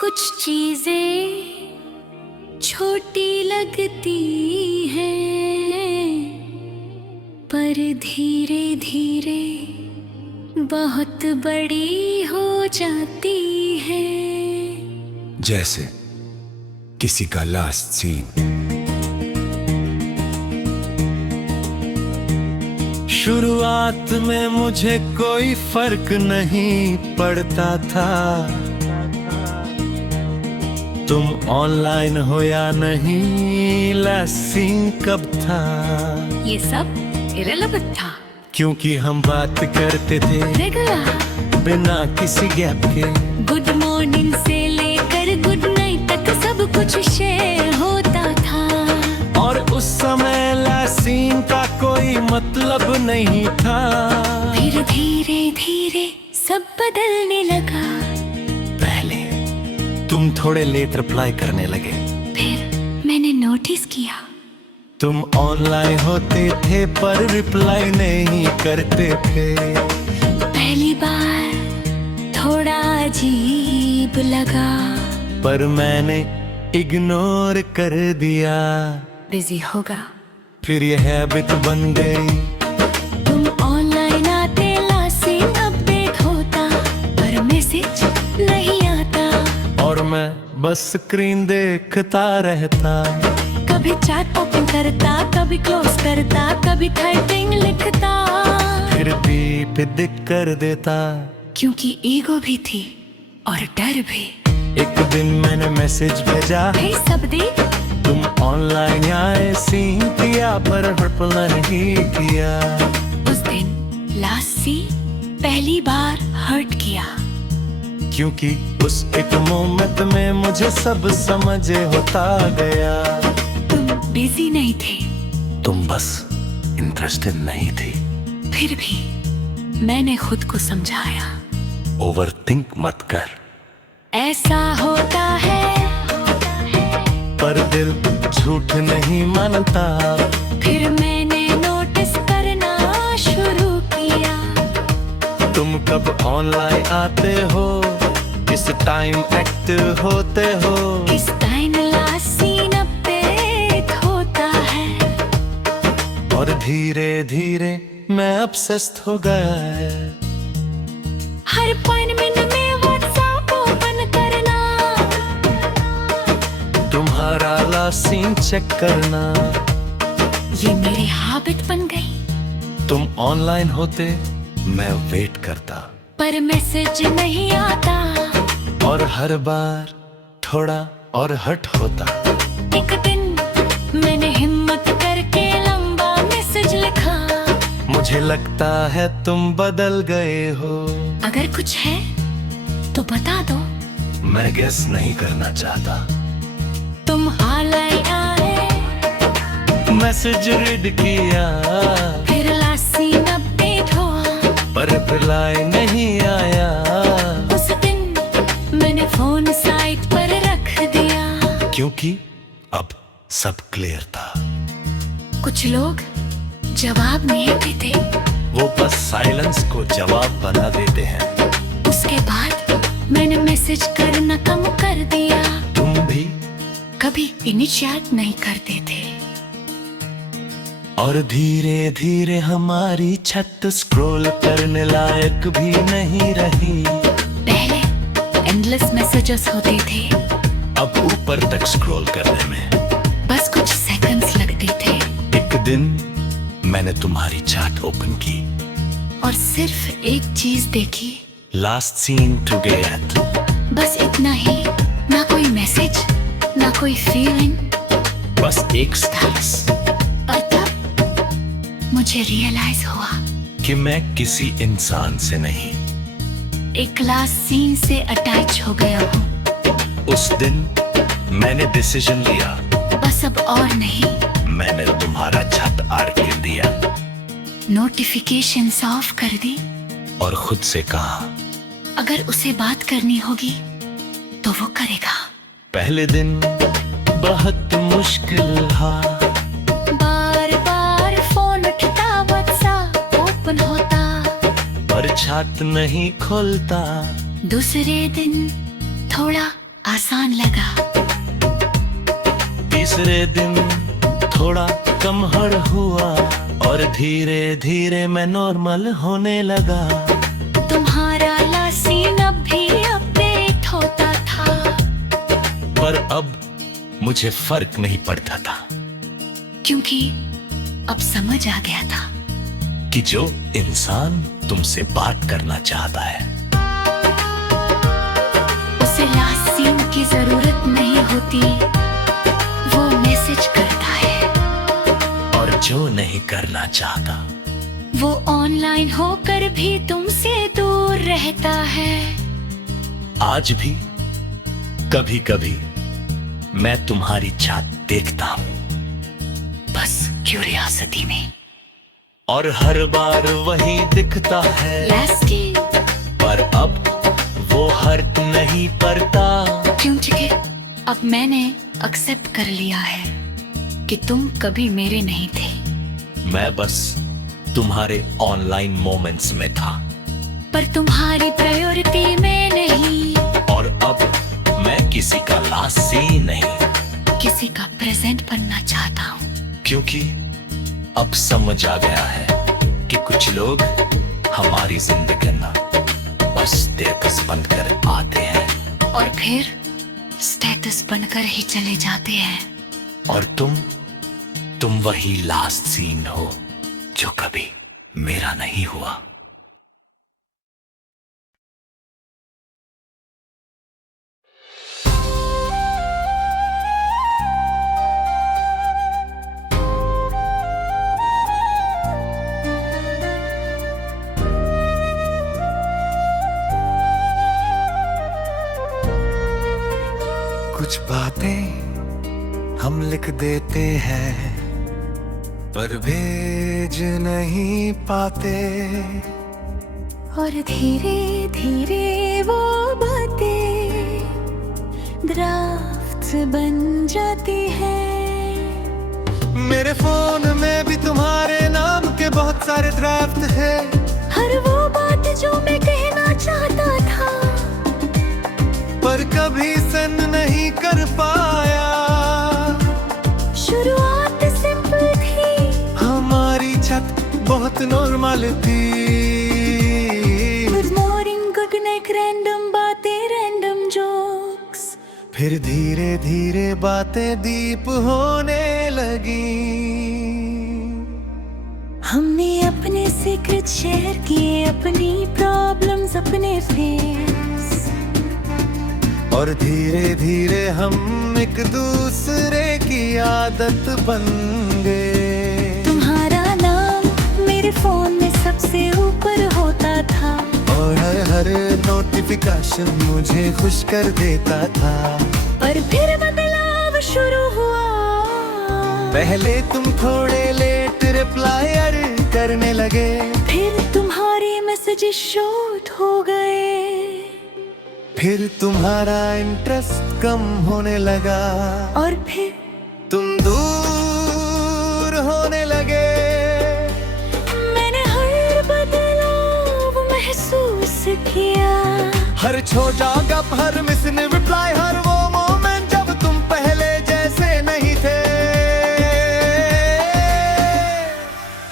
कुछ चीजें छोटी लगती हैं, पर धीरे धीरे बहुत बड़ी हो जाती है। जैसे किसी का लास्ट सीन। शुरुआत में मुझे कोई फर्क नहीं पड़ता था, तुम ऑनलाइन हो या नहीं, लास्ट सीन कब था। ये सब इरेलेवेंट था, क्योंकि हम बात करते थे रेगुलर, बिना किसी गैप के। गुड मॉर्निंग से लेकर गुड नाइट तक सब कुछ शेयर होता था। और उस समय लास्ट सीन का कोई मतलब नहीं था। फिर धीरे धीरे सब बदलने लगा। पहले तुम थोड़े लेट रिप्लाई करने लगे, फिर मैंने नोटिस किया तुम ऑनलाइन होते थे पर रिप्लाई नहीं करते थे। पहली बार थोड़ा अजीब लगा, पर मैंने इग्नोर कर दिया। बिजी होगा। फिर ये हैबिट बन गई, तुम ऑनलाइन आते, लास्ट सीन अपडेट होता, पर मैसेज नहीं आता। और मैं बस स्क्रीन देखता रहता। कभी चैट ओपन करता, कभी क्लोज करता, कभी टाइपिंग लिखता। फिर बीप दिख कर देता, क्योंकि ईगो भी थी और डर भी। एक दिन मैंने मैसेज भेजा, हे सब देख, तुम ऑनलाइन आए, सीन किया पर रिप्लाई नहीं किया। उस दिन लास्ट सीन पहली बार हर्ट किया। क्योंकि उस एक मोमेंट में मुझे सब समझ होता गया। तुम बिजी नहीं थे, तुम बस इंटरेस्टेड नहीं थी। फिर भी मैंने खुद को समझाया, ओवरथिंक मत कर। ऐसा होता है, पर दिल झूठ नहीं मानता। फिर मैंने नोटिस करना शुरू किया। तुम कब ऑनलाइन आते हो, किस टाइम एक्टिव होते हो, इस टाइम लास्ट सीन अपडेट होता है। और धीरे धीरे मैं ऑब्सेस्ड हो गया है। हर अपॉइंटमेंट में व्हाट्सएप ओपन करना, तुम्हारा लास्ट सीन चेक करना। ये मेरी हैबिट बन गई। तुम ऑनलाइन होते, मैं वेट करता, पर मैसेज नहीं आता। और हर बार थोड़ा और हट होता। एक दिन मैंने हिम्मत करके लंबा मैसेज लिखा, मुझे लगता है तुम बदल गए हो। अगर कुछ है तो बता दो। मैं गेस नहीं करना चाहता। तुम ऑनलाइन आए, मैसेज रीड किया, फिर लास्ट सीन अपडेट हुआ, पर रिप्लाई नहीं आया। उस दिन मैंने फोन साइड पर रख दिया। क्योंकि अब सब क्लियर था। कुछ लोग जवाब नहीं देते, वो बस साइलेंस को जवाब बना देते हैं। उसके बाद मैंने मैसेज करना कम कर दिया। तुम भी कभी इनिशिएट नहीं करते थे। और धीरे धीरे हमारी छत स्क्रॉल करने लायक भी नहीं रही। पहले एंडलेस मैसेजेस होते थे, अब ऊपर तक स्क्रॉल करने में बस कुछ सेकंड्स लगते थे। एक दिन मैंने तुम्हारी चैट ओपन की, और सिर्फ एक चीज देखी, लास्ट सीन टुगेदर। बस इतना ही, ना कोई मैसेज, ना कोई फीलिंग, बस एक स्टेटस। और तब मुझे रियलाइज हुआ कि मैं किसी इंसान से नहीं, एक लास्ट सीन से अटैच हो गया हूँ। उस दिन मैंने डिसीजन लिया, बस अब और नहीं। मैंने तुम्हारा छत आर कर दिया। नोटिफिकेशंस ऑफ कर दी, और खुद से कहा, अगर उसे बात करनी होगी तो वो करेगा। पहले दिन बहुत मुश्किल था, बार बार फोन उठता, व्हाट्सएप ओपन होता, पर छत नहीं खुलता। दूसरे दिन थोड़ा आसान लगा। तीसरे दिन थोड़ा कम हड़ हुआ और धीरे धीरे मैं नॉर्मल होने लगा। तुम्हारा लासीन अब भी अपडेट होता था, पर अब मुझे फर्क नहीं पड़ता था, क्योंकि अब समझ आ गया था कि जो इंसान तुमसे बात करना चाहता है उसे लास्ट सीन की जरूरत नहीं होती, वो मैसेज करता है। और जो नहीं करना चाहता वो ऑनलाइन होकर भी तुमसे दूर रहता है। आज भी कभी कभी मैं तुम्हारी चाहत देखता हूँ, बस क्यूरियोसिटी में। और हर बार वही दिखता है, लास्टी, पर अब वो हर्ट नहीं पड़ता, क्योंकि अब मैंने एक्सेप्ट कर लिया है कि तुम कभी मेरे नहीं थे। मैं बस तुम्हारे ऑनलाइन मोमेंट्स में था, पर तुम्हारी प्रायोरिटी में नहीं। और अब मैं किसी का लास्ट सीन नहीं, किसी का प्रेजेंट बनना चाहता हूँ। क्योंकि अब समझ आ गया है कि कुछ लोग हमारी जिंदगी में बस स्टेटस बनकर आते हैं और फिर स्टेटस बनकर ही चले जाते हैं। और तुम वही लास्ट सीन हो जो कभी मेरा नहीं हुआ। कुछ बातें हम लिख देते हैं पर भेज नहीं पाते, और धीरे धीरे वो बातें ड्राफ्ट बन जाती है। मेरे फोन में भी तुम्हारे नाम के बहुत सारे ड्राफ्ट है। हर वो बात जो मैं कहना चाहता था, पर कभी सेंड नहीं कर पाया। शुरुआत सिंपल थी, हमारी छत बहुत नॉर्मल थी। Good morning, good night, random बातें, रैंडम जोक्स। फिर धीरे धीरे बातें डीप होने लगी। हमने अपने सीक्रेट शेयर किए, अपनी प्रॉब्लम्स, अपने फेस। और धीरे धीरे हम एक दूसरे की आदत बन गए। तुम्हारा नाम मेरे फोन में सबसे ऊपर होता था, और हर नोटिफिकेशन मुझे खुश कर देता था। पर फिर बदलाव शुरू हुआ। पहले तुम थोड़े लेट रिप्लाई करने लगे, फिर तुम्हारे मैसेजेस शॉर्ट हो गए, फिर तुम्हारा इंटरेस्ट कम होने लगा, और फिर तुम दूर होने लगे। मैंने हर बदलाव महसूस किया। हर छोटा गप, हर मिसिंग रिप्लाई, हर वो मोमेंट जब तुम पहले जैसे नहीं थे।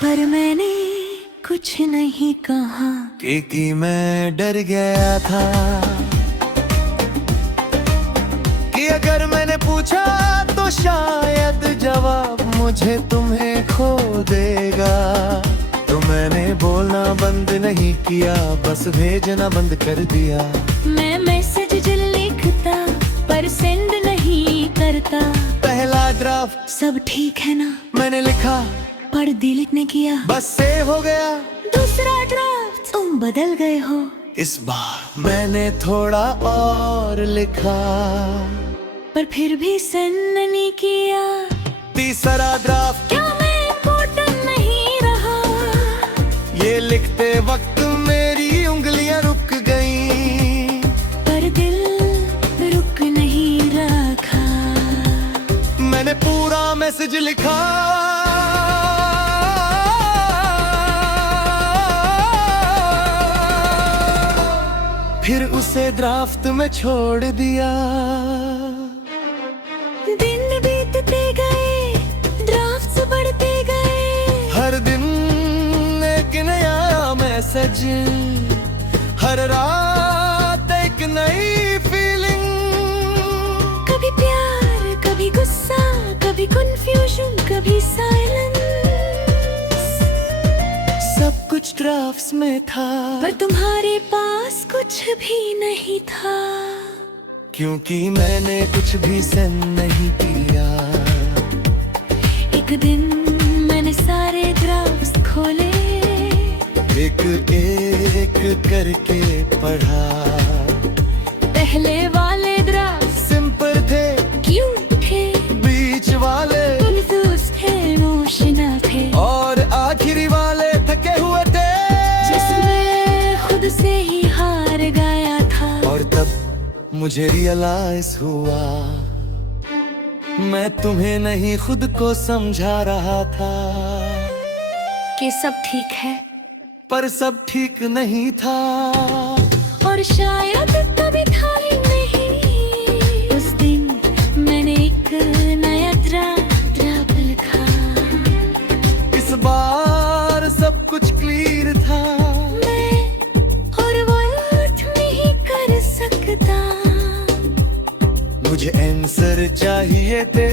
पर मैंने कुछ नहीं कहा, क्योंकि मैं डर गया था कि अगर मैंने पूछा तो शायद जवाब मुझे तुम्हें खो देगा। तो मैंने बोलना बंद नहीं किया, बस भेजना बंद कर दिया। मैं मैसेज लिखता पर सेंड नहीं करता। पहला ड्राफ्ट सब ठीक है ना, मैंने लिखा, पर डिलीट नहीं किया, बस सेव हो गया। दूसरा ड्राफ्ट, तुम बदल गए हो। इस बार मैंने थोड़ा और लिखा, पर फिर भी सेंड नहीं किया। तीसरा ड्राफ्ट, क्या मैं इम्पोर्टेंट नहीं रहा? ये लिखते वक्त मेरी उंगलियां रुक गईं, पर दिल रुक नहीं रखा। मैंने पूरा मैसेज लिखा। फिर उसे ड्राफ्ट में छोड़ दिया। दिन बीतते गए, ड्राफ्ट्स बढ़ते गए, हर दिन एक नया मैसेज, हर रात एक नई फीलिंग। कभी प्यार, कभी गुस्सा, कभी कंफ्यूजन, कभी साइलेंस। सब कुछ ड्राफ्ट्स में था, पर तुम्हारे पास कुछ भी नहीं था, क्योंकि मैंने कुछ भी सेंड नहीं किया। एक दिन मैंने सारे ड्राफ्ट्स खोले, एक एक करके पढ़ा। पहले वाले ड्राफ्ट सिंपल थे, क्यूट थे, बीच वाले कंफ्यूज थे, इमोशनल थे, और आखिरी वाले थके हुए थे, जिसमें खुद से ही हार गया था। और तब मुझे रियलाइज हुआ, मैं तुम्हें नहीं खुद को समझा रहा था। कि सब ठीक है, पर सब ठीक नहीं था, और शायद कभी था ही नहीं। उस दिन मैंने एक नया ड्राफ्ट लिखा। इस बार सब कुछ क्लियर था, मैं और वो नहीं कर सकता। मुझे आंसर चाहिए थे,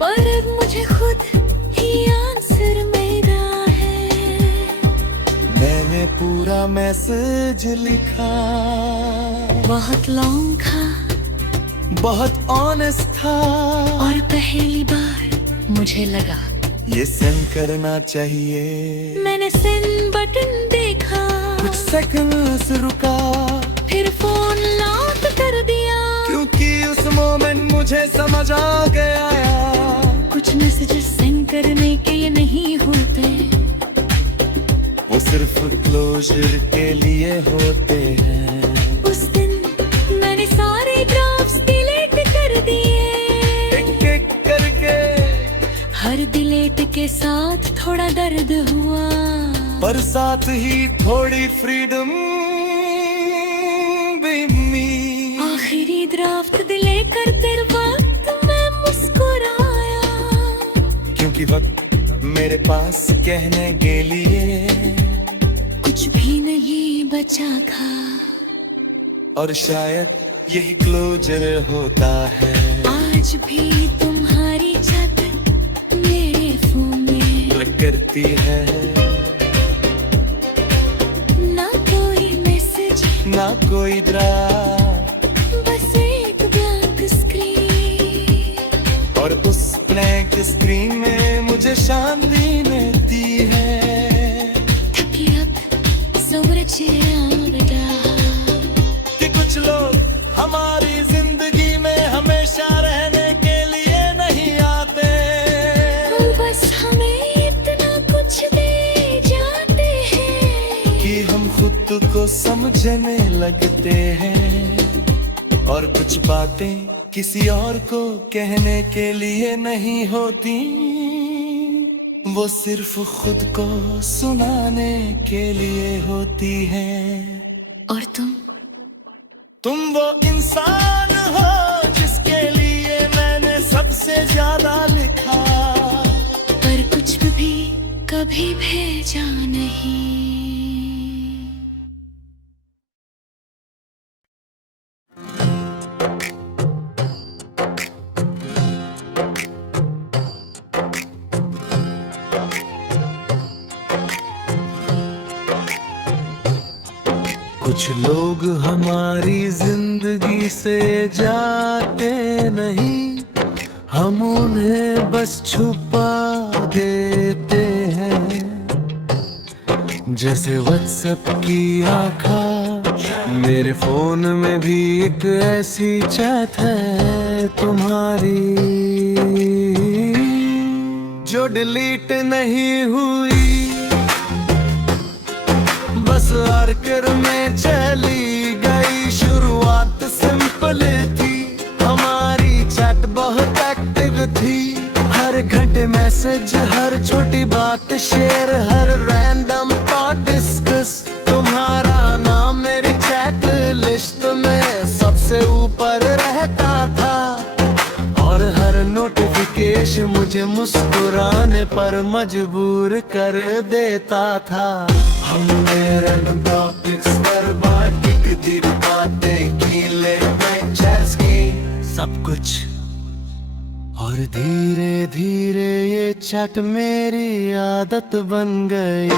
पर अब मुझे खुद ही आंसर मिला है। मैंने पूरा मैसेज लिखा, बहुत लॉन्ग था, बहुत ऑनेस्ट था, और पहली बार मुझे लगा ये सेंड करना चाहिए। मैंने सेंड बटन देखा, कुछ सेकंड्स रुका, फिर फोन लॉक कर दिया, क्योंकि उस मोमेंट मुझे समझ आ गया, कुछ मैसेजेस सेंड करने के ये नहीं होते, वो सिर्फ क्लोजर के लिए होते हैं। उस दिन मैंने सारे ड्राफ्ट्स डिलीट कर दिए, एक एक करके, हर डिलीट के साथ थोड़ा दर्द हुआ, पर साथ ही थोड़ी फ्रीडम भी मिली। आखिरी ड्राफ्ट डिलीट करते वक्त मैं मुस्कुराया, क्योंकि वक्त मेरे पास कहने के लिए कुछ भी नहीं बचा था। और शायद यही क्लोजर होता है। आज भी तुम्हारी छत मेरे फोन में क्लिक करती है, ना कोई मैसेज, ना कोई ड्राफ्ट, बस एक ब्लैंक स्क्रीन, और उस ब्लैंक स्क्रीन में मुझे शांति मिलती है। कि अब सूरज आएगा, कि कुछ लोग हमारी जिंदगी में हमेशा रहने के लिए नहीं आते, वो बस हमें इतना कुछ दे जाते हैं कि हम खुद को समझने लगते हैं, और कुछ बातें किसी और को कहने के लिए नहीं होती, वो सिर्फ खुद को सुनाने के लिए होती हैं। और तुम वो इंसान हो जिसके लिए मैंने सबसे ज्यादा लिखा, पर कुछ भी कभी भेजा नहीं। कुछ लोग हमारी जिंदगी से जाते नहीं, हम उन्हें बस छुपा देते हैं। जैसे व्हाट्सएप की आँखा, मेरे फोन में भी एक ऐसी चैट है तुम्हारी, जो डिलीट नहीं हुई, बस आर्कर में चली गई। शुरुआत सिंपल थी, हमारी चैट बहुत एक्टिव थी, हर घंटे मैसेज, हर छोटी बात शेयर, हर रैंडम थॉट डिस्कस, तुम्हारा नाम मुझे मुस्कुराने पर मजबूर कर देता था। हमने रैंडम टॉपिक्स पर बातें बातें की, लेट चैट्स की, सब कुछ। और धीरे धीरे ये चैट मेरी आदत बन गई।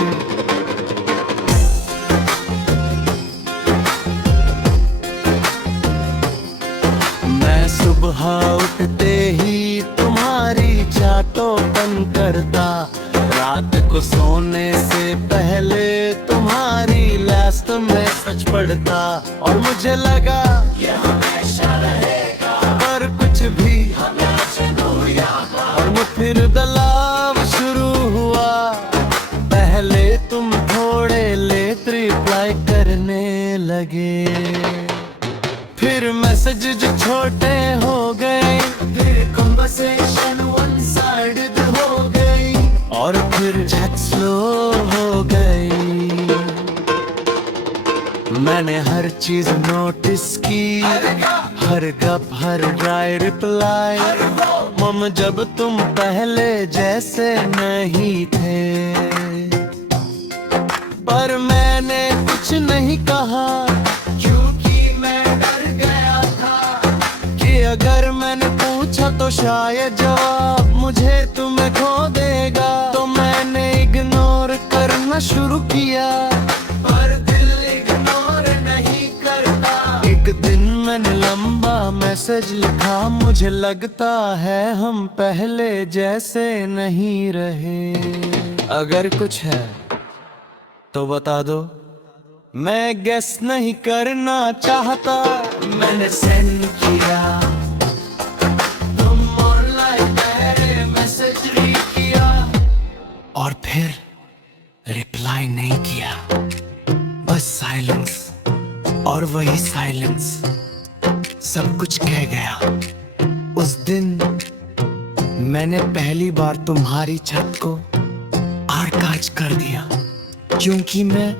सुबह उठते ही तुम्हारी चाटो बन करता, रात को सोने से पहले तुम्हारी लास्ट मैसेज पढ़ता। और मुझे लगा ये हमेशा रहेगा, पर कुछ भी और वो फिर बदलाव शुरू हुआ। पहले तुम थोड़े लेट रिप्लाई करने लगे, फिर मैसेज जो छोटे हो गए, फिर कन्वर्सेशन वन साइडेड हो गई, और फिर चैट स्लो हो गई। मैंने हर चीज नोटिस की, हर गप, हर ड्राई रिप्लाई। मम जब तुम पहले जैसे नहीं थे, पर मैंने कुछ नहीं कहा, अगर मैंने पूछा तो शायद जवाब मुझे तुम्हें खो देगा। तो मैंने इग्नोर करना शुरू किया, पर दिल इग्नोर नहीं करता। एक दिन मैंने लंबा मैसेज लिखा, मुझे लगता है हम पहले जैसे नहीं रहे। अगर कुछ है तो बता दो, मैं गेस नहीं करना चाहता। मैंने सेंड किया, तुम ऑनलाइन मेरे मैसेज रीड किया, और फिर रिप्लाई नहीं किया, बस साइलेंस। और वही साइलेंस सब कुछ कह गया। उस दिन मैंने पहली बार तुम्हारी चैट को आर्काइव कर दिया, क्योंकि मैं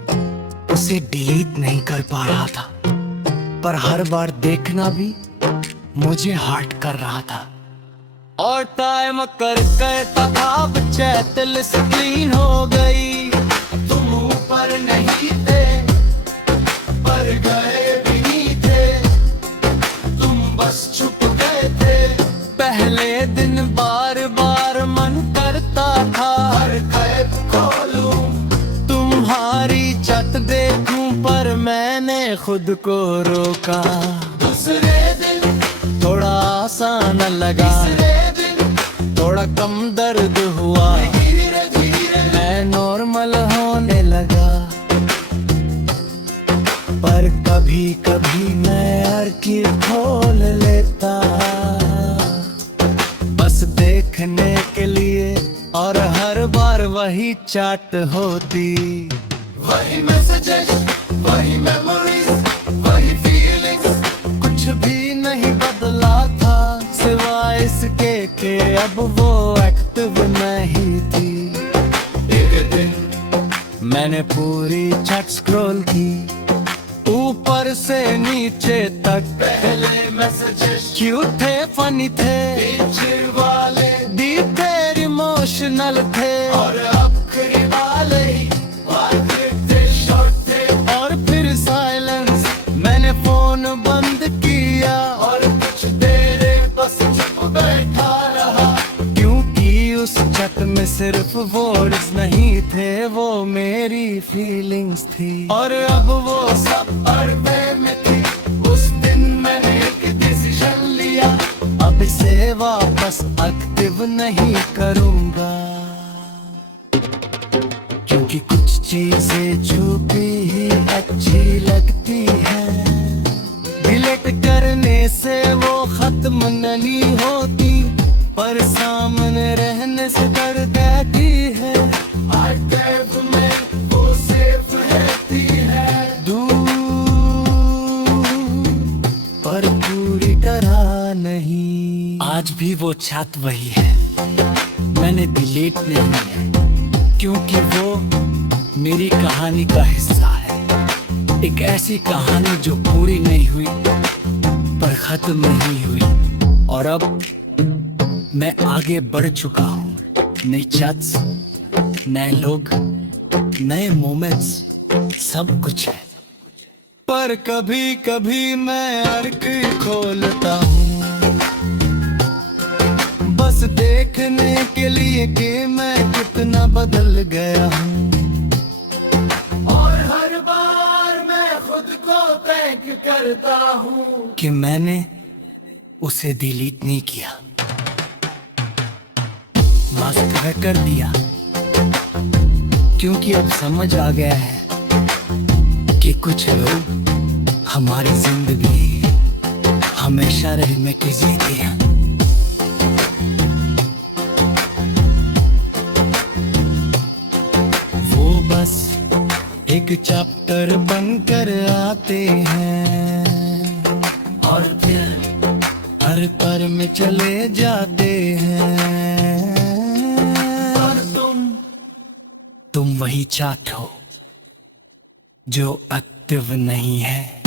उसे डिलीट नहीं कर पा रहा था, पर हर बार देखना भी मुझे हर्ट कर रहा था। और टाइम कर तब चैट लिस्ट क्लीन हो गई। तुम ऊपर नहीं थे, पर गए भी नहीं थे, तुम बस छुप गए थे। पहले दिन बार बार मन करता था हर ऐप खोलूं, तुम्हारी चैट देखूं, पर मैंने खुद को रोका। दूसरे दिन थोड़ा आसान लगा, थोड़ा कम दर्द हुआ, मैं नॉर्मल होने लगा। पर कभी कभी मैं आर्काइव खोल लेता, बस देखने के लिए, और हर बार वही चैट होती, वही मैसेजेस, वही मेमोरीज, वही फीलिंग्स। कुछ भी नहीं बदला था, सिवाय इसके कि अब वो एक्टिव नहीं थी। एक दिन मैंने पूरी चैट स्क्रॉल की, ऊपर से नीचे तक। पहले मैसेजेस क्यूट थे, फनी थे, पीछे वाले डीप थे, इमोशनल थे, और आखिरी वाले शॉर्ट थे। और फिर साइलेंस, मैंने फोन बंद किया, और कुछ देर बस चुप बैठा रहा, क्योंकि उस चैट में सिर्फ वर्ड्स नहीं थे, वो मेरी फीलिंग्स थी। और अब वो सब अरबे में थी। उस दिन मैंने एक डिसीजन लिया, अब इसे वापस एक्टिव नहीं करूंगा, क्योंकि कुछ चीजें छुपी ही अच्छी लगती है। डिलीट करने से वो खत्म नहीं होती, पर सामने रहने से डर देती है। आर्काइव में वो सेफ रहती है, दूर, पर पूरी तरह नहीं। आज भी वो चैट वही है, मैंने डिलीट नहीं किया, क्योंकि वो मेरी कहानी का हिस्सा है। एक ऐसी कहानी जो पूरी नहीं हुई, पर खत्म नहीं हुई। और अब मैं आगे बढ़ चुका हूँ। नई चैट्स, नए लोग, नए मोमेंट्स, सब कुछ है। पर कभी कभी मैं अर्क खोलता हूँ, बस देखने के लिए कि मैं कितना बदल गया हूँ। और हर बार मैं खुद को थैंक करता हूँ कि मैंने उसे डिलीट नहीं किया, मास्क कर दिया, क्योंकि अब समझ आ गया है कि कुछ लोग हमारी जिंदगी हमेशा रहने की जीते हैं। वो बस एक चैप्टर बनकर आते हैं और फिर हर पर में चले जाते हैं। और तुम वही चाट हो जो एक्टिव नहीं है।